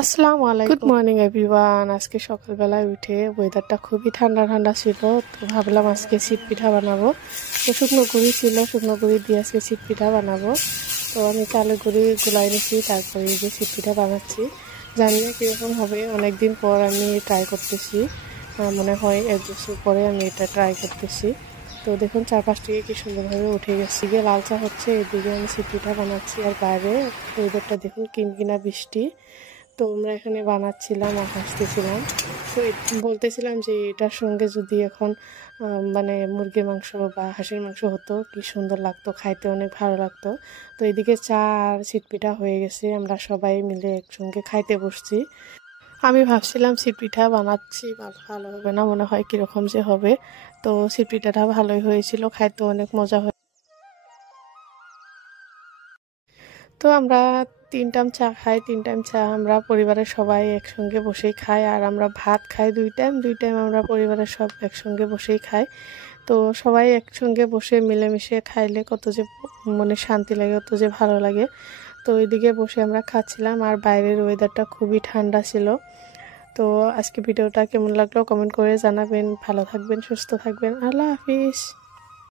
আসসালামু আলাইকুম, good morning everyone. আজকে সকালবেলায় উঠে ওয়েদারটা খুবই ঠান্ডা ঠান্ডা ছিল, তো ভাবলাম আজকে চিট পিঠা বানাবো। তো শুকনো গুঁড়ি ছিল, শুকনো গুঁড়ি দিয়ে আজকে চিট পিঠা বানাবো। তো আমি চালের গুঁড়ি গুলাই নিছি, তারপরে এই যে চিট পিঠা বানাচ্ছি। জানি না কীরকম হবে, অনেকদিন পর আমি ট্রাই করতেছি। মনে হয় 1 বছর পরে আমি এটা ট্রাই করতেছি। তো দেখুন চারপাশ থেকে কি সুন্দরভাবে উঠে গেছে, গিয়ে লাল চা হচ্ছে, এদিকে আমি চিট পিঠা বানাচ্ছি। আর বাইরে ওয়েদারটা দেখুন, কিনকিনা বৃষ্টি। তো আমরা এখানে বানাচ্ছিলাম আর হাসতেছিলাম। তো বলতেছিলাম যে এটার সঙ্গে যদি এখন মানে মুরগির মাংস বা হাঁসের মাংস হতো কি সুন্দর লাগতো, খাইতে অনেক ভালো লাগতো। তো এদিকে চা আর চিটপিঠা হয়ে গেছে, আমরা সবাই মিলে একসঙ্গে খাইতে বসছি। আমি ভাবছিলাম চিটপিঠা বানাচ্ছি ভালো হবে না, মনে হয় কীরকম যে হবে। তো চিটপিঠাটা ভালোই হয়েছিল, খাইতে অনেক মজা হয়। তো আমরা 3 টাইম চা খাই, 3 টাইম চা আমরা পরিবারের সবাই একসঙ্গে বসেই খাই। আর আমরা ভাত খাই 2 টাইম, 2 টাইম আমরা পরিবারের সব একসঙ্গে বসেই খাই। তো সবাই একসঙ্গে বসে মিলেমিশে খাইলে কত যে মনে শান্তি লাগে, কত যে ভালো লাগে। তো ওইদিকে বসে আমরা খাচ্ছিলাম, আর বাইরের ওয়েদারটা খুবই ঠান্ডা ছিল। তো আজকে ভিডিওটা কেমন লাগলো কমেন্ট করে জানাবেন। ভালো থাকবেন, সুস্থ থাকবেন। আল্লাহ হাফিজ।